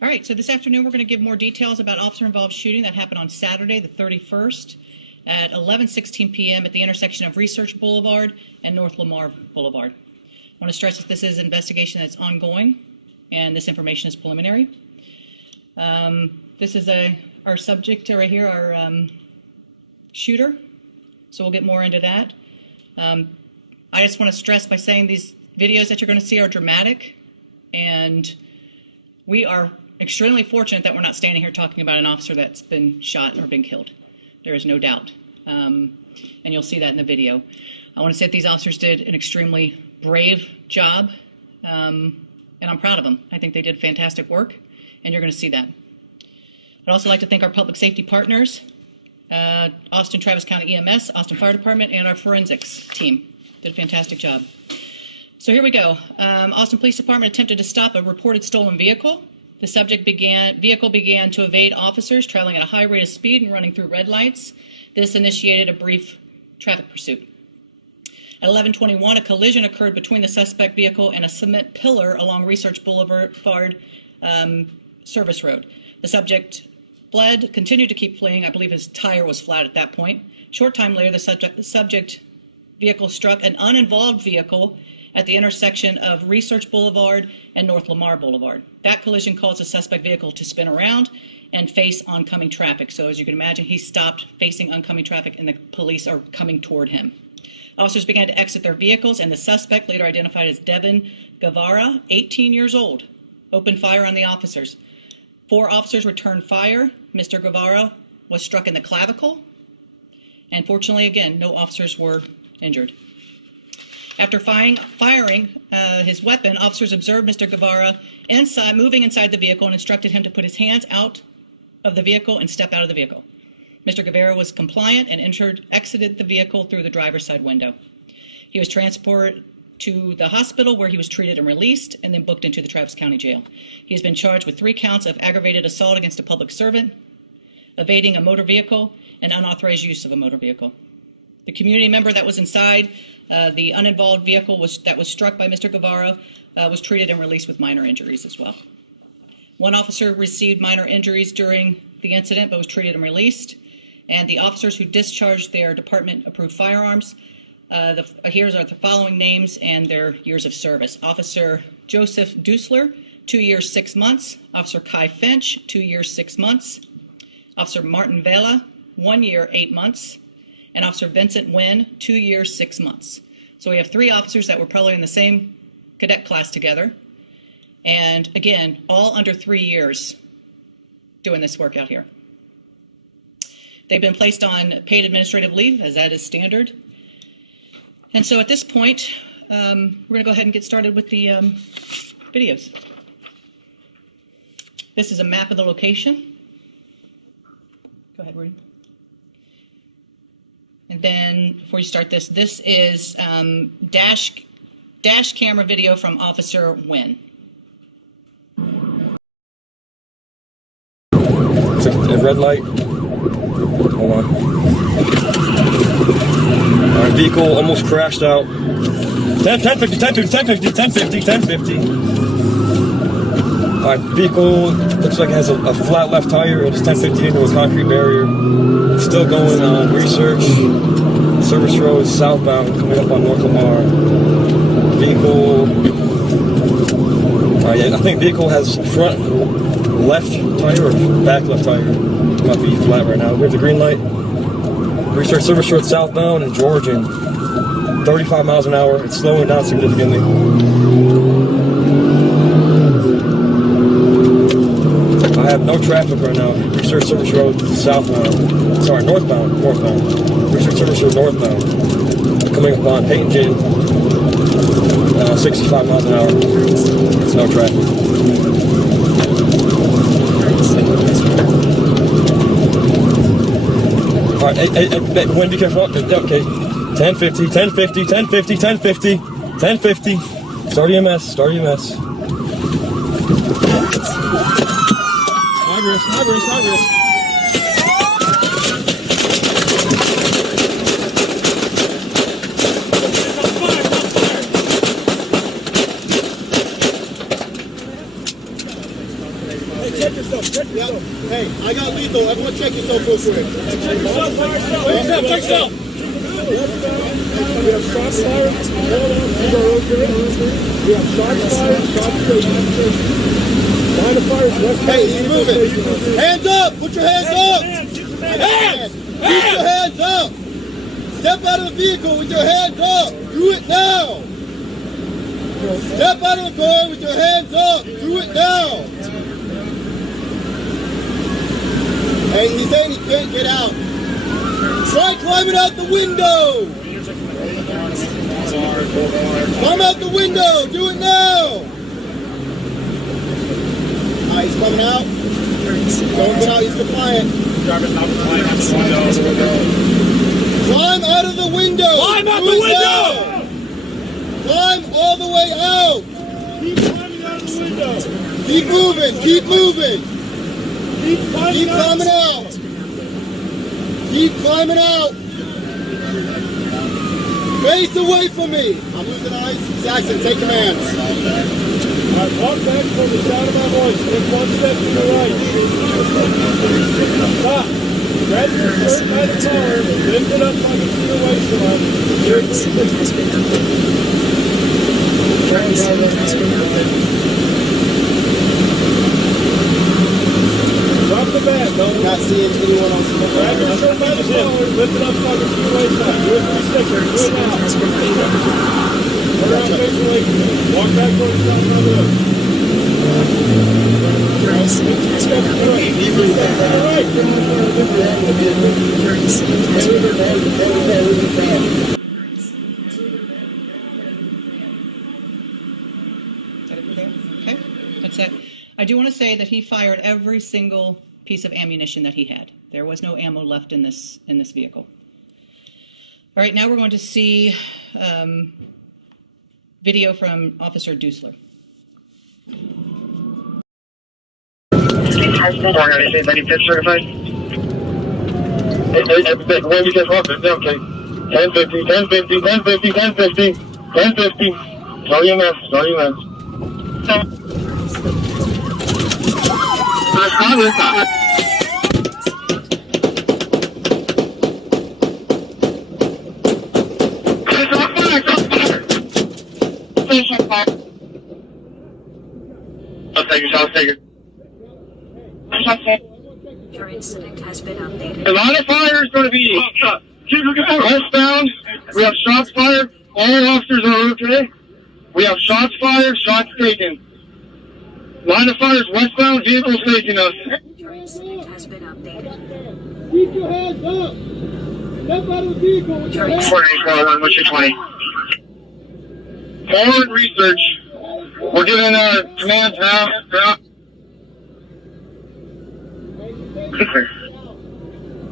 All right, so this afternoon we're going to give more details about officer-involved shooting that happened on Saturday, the 31st, at 11:16 p.m. at the intersection of Research Boulevard and North Lamar Boulevard. I want to stress that this is an investigation that's ongoing, and this information is preliminary. This is our subject right here, our shooter, so we'll get more into that. I just want to stress by saying these videos that you're going to see are dramatic, and we are extremely fortunate that we're not standing here talking about an officer that's been shot or been killed. There is no doubt. And you'll see that in the video. I want to say that these officers did an extremely brave job, and I'm proud of them. I think they did fantastic work, and you're going to see that. I'd also like to thank our public safety partners, Austin Travis County EMS, Austin Fire Department, and our forensics team. Did a fantastic job. So here we go. Austin Police Department attempted to stop a reported stolen vehicle. The vehicle began to evade officers traveling at a high rate of speed and running through red lights. This initiated a brief traffic pursuit. At 11:21, a collision occurred between the suspect vehicle and a cement pillar along Research Boulevard Service Road. The subject fled, continued to keep fleeing. I believe his tire was flat at that point. Short time later, the subject vehicle struck an uninvolved vehicle at the intersection of Research Boulevard and North Lamar Boulevard. That collision caused the suspect vehicle to spin around and face oncoming traffic. So as you can imagine, he stopped facing oncoming traffic and the police are coming toward him. Officers began to exit their vehicles and the suspect, later identified as Devin Guevara, 18 years old, opened fire on the officers. 4 officers returned fire. Mr. Guevara was struck in the clavicle. And fortunately, again, no officers were injured. After firing his weapon, officers observed Mr. Guevara moving inside the vehicle and instructed him to put his hands out of the vehicle and step out of the vehicle. Mr. Guevara was compliant and exited the vehicle through the driver's side window. He was transported to the hospital where he was treated and released and then booked into the Travis County Jail. He has been charged with 3 counts of aggravated assault against a public servant, evading a motor vehicle, and unauthorized use of a motor vehicle. The community member that was inside the uninvolved vehicle that was struck by Mr. Guevara was treated and released with minor injuries as well. 1 officer received minor injuries during the incident but was treated and released. And the officers who discharged their department-approved firearms, here are the following names and their years of service. Officer Joseph Dusler, 2 years, 6 months. Officer Kai Finch, 2 years, 6 months. Officer Martin Vela, 1 year, 8 months. And Officer Vincent Wynn, 2 years, 6 months. So we have 3 officers that were probably in the same cadet class together. And again, all under 3 years doing this work out here. They've been placed on paid administrative leave, as that is standard. And so at this point, we're going to go ahead and get started with the videos. This is a map of the location. Go ahead, Rudy. And then before you start this is dash camera video from Officer Wynn. A red light. Hold on. Our vehicle almost crashed out. 1050, 1050, 1050, 1050, 1050. Our vehicle looks like it has a flat left tire. It's 1050 into a concrete barrier. It's still going on Research Service Road southbound, coming up on North Lamar. Vehicle. I think vehicle has front left tire or back left tire. It might be flat right now. We have the green light. Research Service Road southbound in Georgian. 35 miles an hour. It's slowing down significantly. I have no traffic right now. Research Service Road southbound. Sorry, northbound. Research Service Road northbound. Coming up on Peyton Gin. 65 miles an hour. No traffic. All right, hey, Wendy, be careful. Okay, 1050, 1050, 1050, 1050, 1050. Start EMS, start EMS. High risk. check yourself. Check yourself. Hey, I got lethal. Everyone check yourself real quick. Check yourself. Check yourself. We have shots fired. These are okay. We have shots fired. Shots taken. Line of fire is west. Hey, he's moving. Hands up. Put your hands up. Hands. Keep your hands up. Step out of the vehicle with your hands up. Do it now. Step out of the car with your hands up. Do it now. Hey, he's saying he can't get out. Try climbing out the window. Climb out the window. Do it now. He's coming out. Don't get out. He's compliant. Driver's not compliant out the window. Climb out of the window. Climb out Do the it window. now. Climb all the way out. Keep climbing out of the window. Keep moving. Keep moving. Keep climbing out. Keep climbing out. Face away from me. I'm losing eyes. Saxon, take commands. All right, walk back from the sound of my voice. Take one step to the right. Stop. Grab your shirt by the collar. Lift it up like it's your waistline. Drop the bag. Not seeing anyone else. Grab your shirt by the collar. Lift it up like it's your waistline. Do it 3 seconds. Do it now. Turn around, face away from me. Walk back towards the side of my voice. Okay, that's it. I do want to say that he fired every single piece of ammunition that he had. There was no ammo left in this vehicle. All right, now we're going to see video from Officer Dusler. Organization, any pitch certified? When you just walk, it's okay. 1050, 1050, 1050, 1050, 1050. Throw your mess, throw your mess. I'll take it, I'll take it. Your incident has been updated. The line of fire is going to be westbound. We have shots fired. All officers are okay. We have shots fired, shots taken. Line of fire is westbound. Vehicles facing us. Your incident has been updated. Keep your hands up. Step out of the vehicle with your hands up. 4841, what's your 20? Forward research. We're giving our commands now.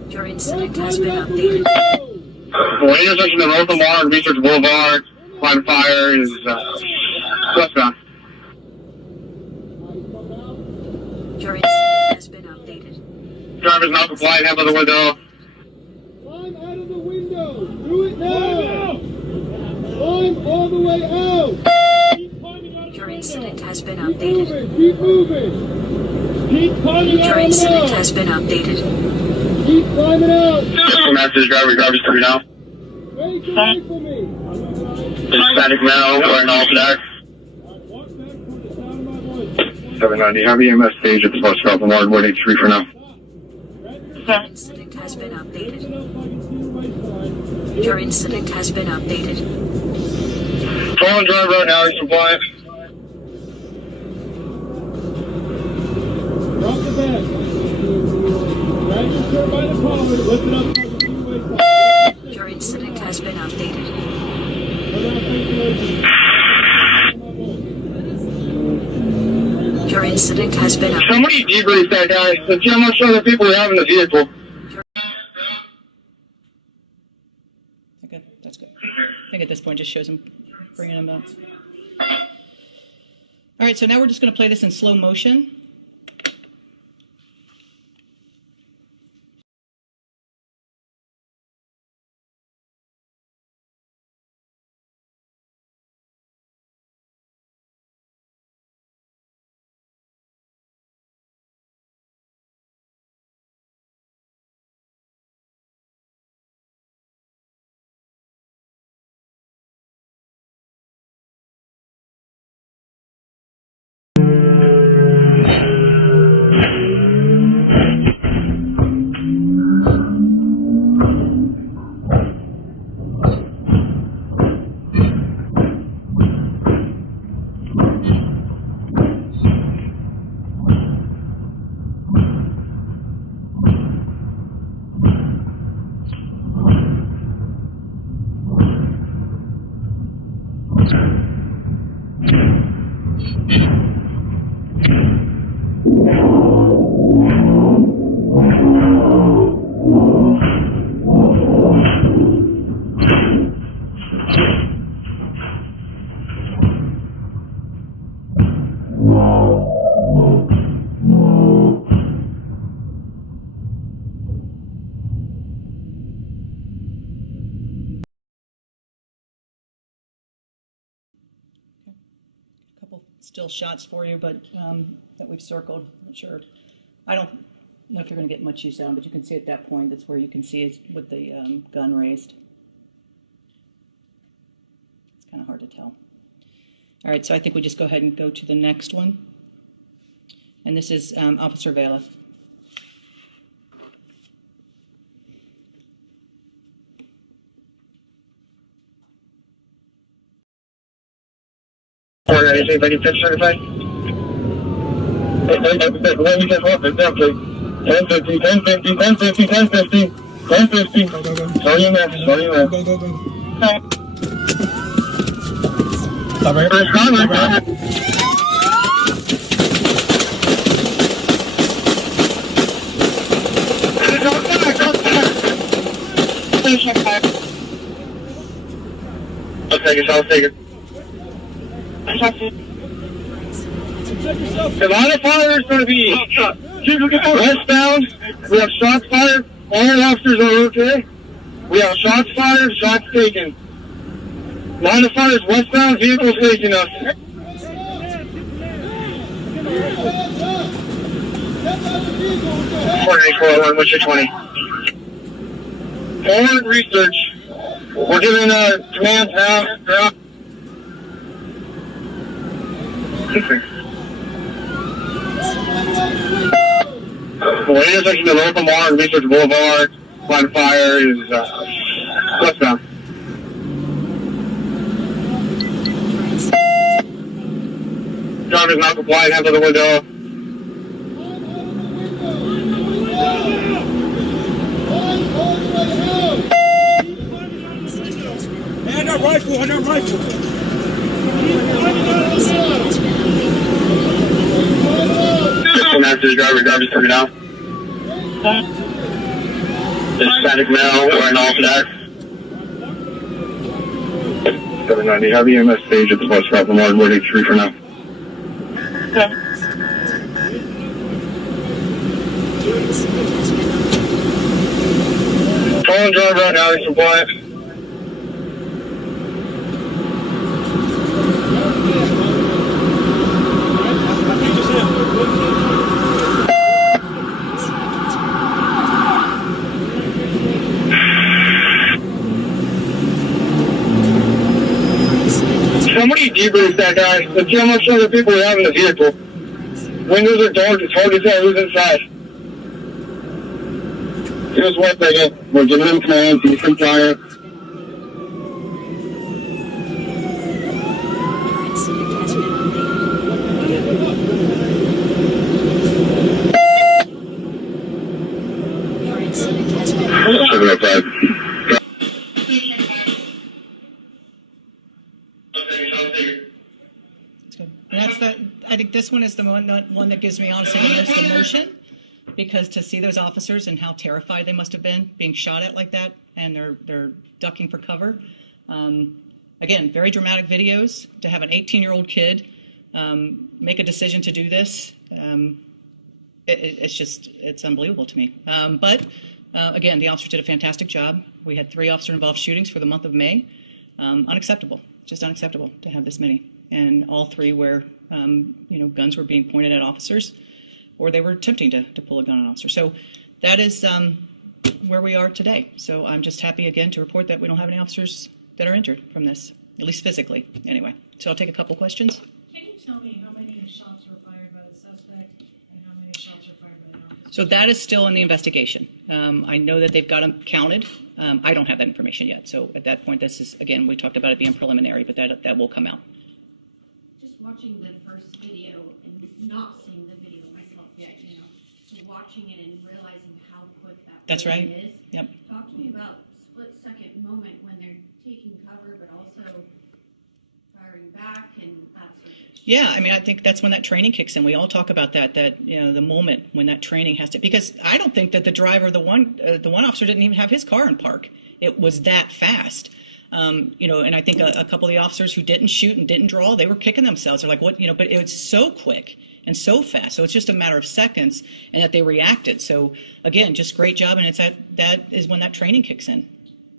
Your incident has been updated. Well, intersection of Open Bar and Research Boulevard, line of fire is westbound. Your incident has been updated. Driver's not compliant, head by the window. Climb out of the window. Do it now. Climb all the way out. Your incident has been updated. Keep moving. Keep climbing out. Your incident has been updated. Keep climbing out. Message driver's through now. Face away from me. Static now, or an all black. Walk back from the sound of my voice. 790, have EMS stage at the bus stop from Ward 183 for now. Your incident has been updated. Your incident has been updated. Calling driver right now, he's compliant. Drop the bag. Grab your shirt by the collar. Lift it up like a two-way tie. Your incident has been updated. Your incident has been updated. Somebody debrief that guy. Let's see how much other people we have in the vehicle. Okay, that's good. I think at this point just shows him bringing him up. All right, so now we're just going to play this in slow motion. still shots for you, but that we've circled. Not sure. I don't know if you're going to get much use out of them, but you can see at that point, that's where you can see is with the gun raised. It's kind of hard to tell. All right, so I think we just go ahead and go to the next one. And this is Officer Vela. Or anything I can fix certified? Let me just walk it down, please. 1050, 1050, 1050, 1050, 1050. Sorry, you man. Sorry, you man. Go. Okay. Stop right First car, right there. I'll take it. The line of fire is going to be westbound. We have shots fired. All officers are okay. We have shots fired, shots taken. Line of fire is westbound. Vehicles facing us. 4841, what's your 20? Forward research. We're giving commands now. Well, intersection of Local Mart, Research Boulevard, line of fire is westbound. Driver's not compliant, hands on the window. Hand up rifle, hand up rifle. After the driver's coming out. It's static male, wearing all black. 790, have the EMS stage at the bus stop from 183 for now. Okay. Calling driver out now, he's compliant. Somebody debrief that guy. Let's see how much other people we have in the vehicle. Windows are dark. It's hard to tell who's inside. Here's one second. We're giving him commands. He's compliant. And that's the. I think this one is the one that gives me honestly the most emotion, because to see those officers and how terrified they must have been being shot at like that, and they're ducking for cover. Again, very dramatic videos. To have an 18-year-old kid make a decision to do this, it's unbelievable to me. But again, the officers did a fantastic job. We had 3 officer-involved shootings for the month of May. Unacceptable, just unacceptable to have this many. And all 3 where guns were being pointed at officers, or they were attempting to pull a gun on an officer. So that is where we are today. So I'm just happy again to report that we don't have any officers that are injured from this, at least physically. Anyway, so I'll take a couple questions. Can you tell me how many shots were fired by the suspect and how many shots were fired by the officer? So that is still in the investigation. I know that they've got them counted. I don't have that information yet. So at that point, this is, again, we talked about it being preliminary, but that will come out. Just watching the first video and not seeing the video myself yet, so watching it and realizing how quick that That's really right. is. Yep. Talk to me about split-second moment when they're taking cover but also firing back and that sort of thing. Yeah, I mean, I think that's when that training kicks in. We all talk about that the moment when that training has to, because I don't think that the driver, the one officer didn't even have his car in park. It was that fast. And I think a couple of the officers who didn't shoot and didn't draw, they were kicking themselves. They're like, what, but it was so quick and so fast. So it's just a matter of seconds, and that they reacted. So again, just great job. And it's that is when that training kicks in.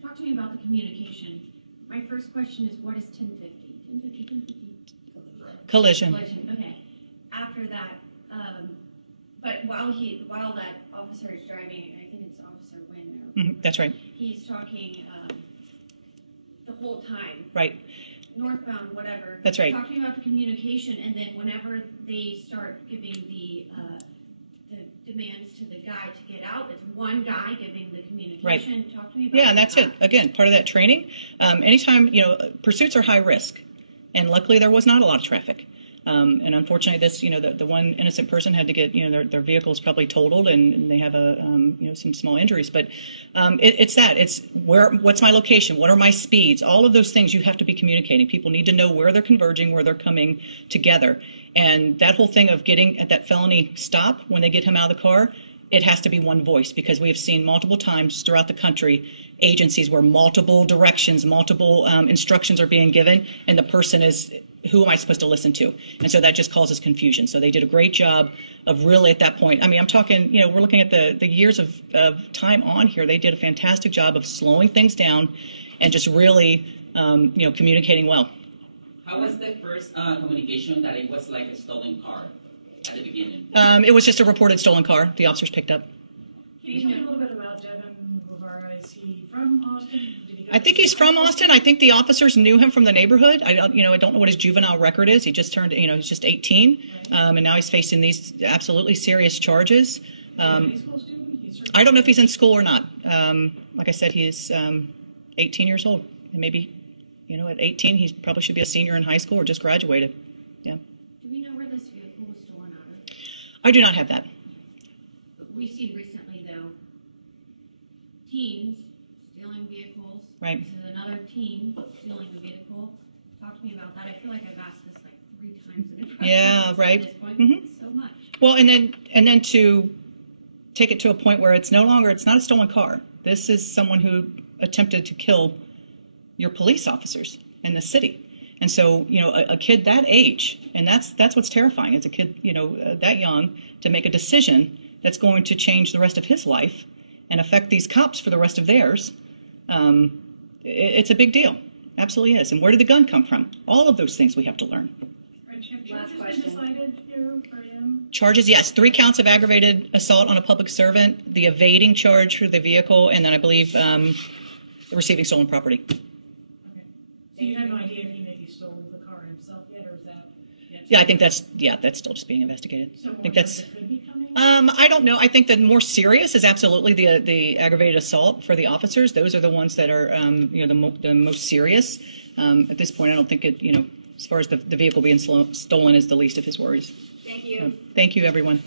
Talk to me about the communication. My first question is, what is 1050? 1050, 1050? Collision. Okay. while that officer is driving, I think it's Officer Wynn, That's right. he's talking the whole time. Right. Northbound, whatever. That's right. Talking about the communication, and then whenever they start giving the demands to the guy to get out, it's one guy giving the communication. Right. Talk to me about Yeah, and that's that. it. Again, part of that training. Anytime, pursuits are high risk, and luckily there was not a lot of traffic. And unfortunately, this, the one innocent person had to get, their vehicles probably totaled, and they have some small injuries. But it's that. It's what's my location? What are my speeds? All of those things you have to be communicating. People need to know where they're converging, where they're coming together. And that whole thing of getting at that felony stop when they get him out of the car, it has to be one voice, because we have seen multiple times throughout the country agencies where multiple directions, multiple instructions are being given, and the person is, who am I supposed to listen to? And so that just causes confusion. So they did a great job of really at that point. I mean, I'm talking, we're looking at the years of time on here. They did a fantastic job of slowing things down and just really, communicating well. How was the first communication that it was like a stolen car at the beginning? It was just a reported stolen car the officers picked up. Can you tell me a little bit about Devin Guevara? Is he from Austin? I think he's from Austin. I think the officers knew him from the neighborhood. I don't know what his juvenile record is. He just turned, he's just 18, and now he's facing these absolutely serious charges. I don't know if he's in school or not. Like I said, he's 18 years old, and maybe, at 18, he probably should be a senior in high school or just graduated. Yeah. Do we know where this vehicle was stolen out of? I do not have that. We've seen recently, though, teens stealing vehicles. Right. This is another teen stealing a vehicle. Talk to me about that. I feel like I've asked this like 3 times in a press Yeah, conference right. At this point. Mhm. So much. Well, and then to take it to a point where it's not a stolen car. This is someone who attempted to kill your police officers in the city. And so, a kid that age, and that's what's terrifying. It's a kid, that young, to make a decision that's going to change the rest of his life and affect these cops for the rest of theirs. It's a big deal. Absolutely is. And where did the gun come from? All of those things we have to learn. Have charges been decided here for him? Charges, yes. 3 counts of aggravated assault on a public servant, the evading charge for the vehicle, and then I believe receiving stolen property. Okay. So you have no idea if he maybe stole the car himself yet, or is that? Yeah, I think that's still just being investigated. So I more think that's. charges could be coming? I don't know. I think the more serious is absolutely the aggravated assault for the officers. Those are the ones that are the most serious. At this point, I don't think it as far as the vehicle being stolen is the least of his worries. Thank you. Thank you, everyone.